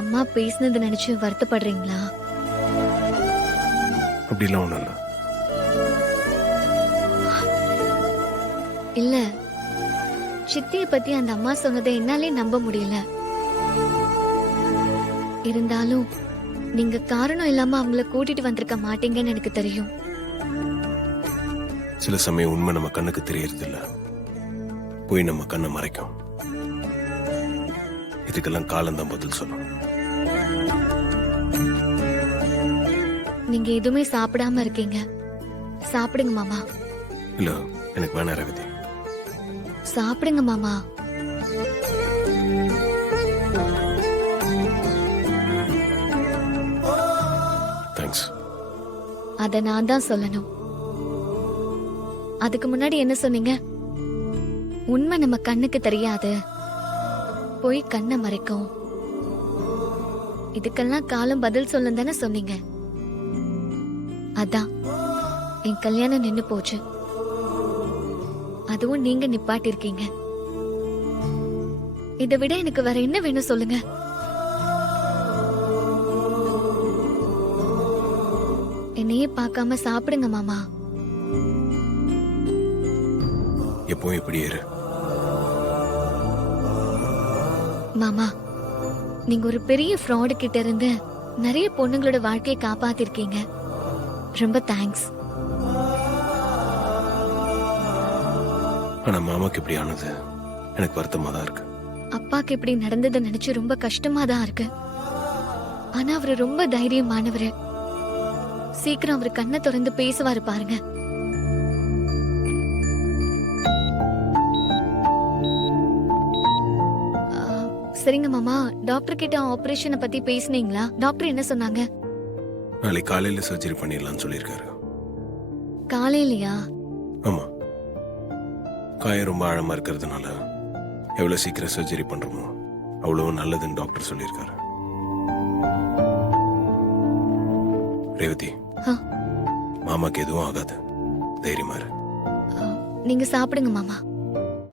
அம்மா பேசினது நினைச்சு வருத்தப்படுறீங்களா? அப்படிலாம் ஒண்ணும் இல்ல. இல்ல, சித்திய பத்தி அந்த அம்மா சொன்னதை என்னாலே நம்ப முடியல. இருந்தாலும் நீங்க காரணம் இல்லாம அவங்கள கூட்டிட்டு வந்திருக்க மாட்டீங்கன்னு எனக்கு தெரியும். சில சமயம் உண்மை நம்ம கண்ணுக்கு தெரியறது இல்ல, போய் நம்ம கண்ணை மறைக்கும். இதுக்கெல்லாம் காலம்தான் பதில் சொல்லும். நீங்க எதுவுமே சாப்பிடாம இருக்கீங்க, சாப்பிடுங்க மாமா. இல்ல, எனக்கு வேணாம் ரேவதி. சாப்பிடுங்க மாமா. தேங்க்ஸ். அத நான் தான் சொல்லணும். அதுக்கு முன்னாடி என்ன சொன்னீங்க? உண்மை நம்ம கண்ணுக்கு தெரியாது, போய் கண்ணை மறைக்கும். இதுக்கெல்லாம் காலம் பதில் சொல்லும் தானே சொன்னீங்க. அதான் என் கல்யாணம் நின்னு போச்சு. அதுவும் நீங்க நிப்பாட்டிருக்கீங்க. இதை விட எனக்கு வேற என்ன வேணும் சொல்லுங்க. என்னையே பார்க்காம சாப்பிடுங்க மாமா. எப்பவும் இப்படியே இரு. மாமா, நீங்க ஒரு பெரிய ஃப்ராடு கிட்ட இருந்து நிறைய பொண்ணுங்களோட வாழ்க்கையை காப்பாத்திருக்கீங்க. ரொம்ப தேங்க்ஸ். ஆனா மாமாக்கு இப்படி ஆனது எனக்கு வருத்தமா தான் இருக்கு. அப்பாக்கு இப்படி நடந்ததை நினைச்சு ரொம்ப கஷ்டமா தான் இருக்கு. ஆனா அவரு ரொம்ப தைரியமானவரு. சீக்கிரம் அவரு கண்ணை திறந்து பேசுவாரு பாருங்க. சரிங்க மாமா, டாக்டர் கிட்ட ஆபரேஷனை பத்தி பேசுனீங்களா? டாக்டர் என்ன சொன்னாங்க? நாளைக்கு காலையில சர்ஜரி பண்ணிடலாம்னு சொல்லியிருக்காரு. காலையிலயா? ஆமா, காயம் ரொம்ப ஆழமா இருக்கிறதுனால எவ்வளவு சீக்கிரம் சர்ஜரி பண்றோமோ அவ்வளவு நல்லதுன்னு டாக்டர் சொல்லியிருக்காரு. ரேவதி, மாமாக்கு எதுவும் ஆகாது, தைரியமா இரு. நீங்க சாப்பிடுங்க மாமா.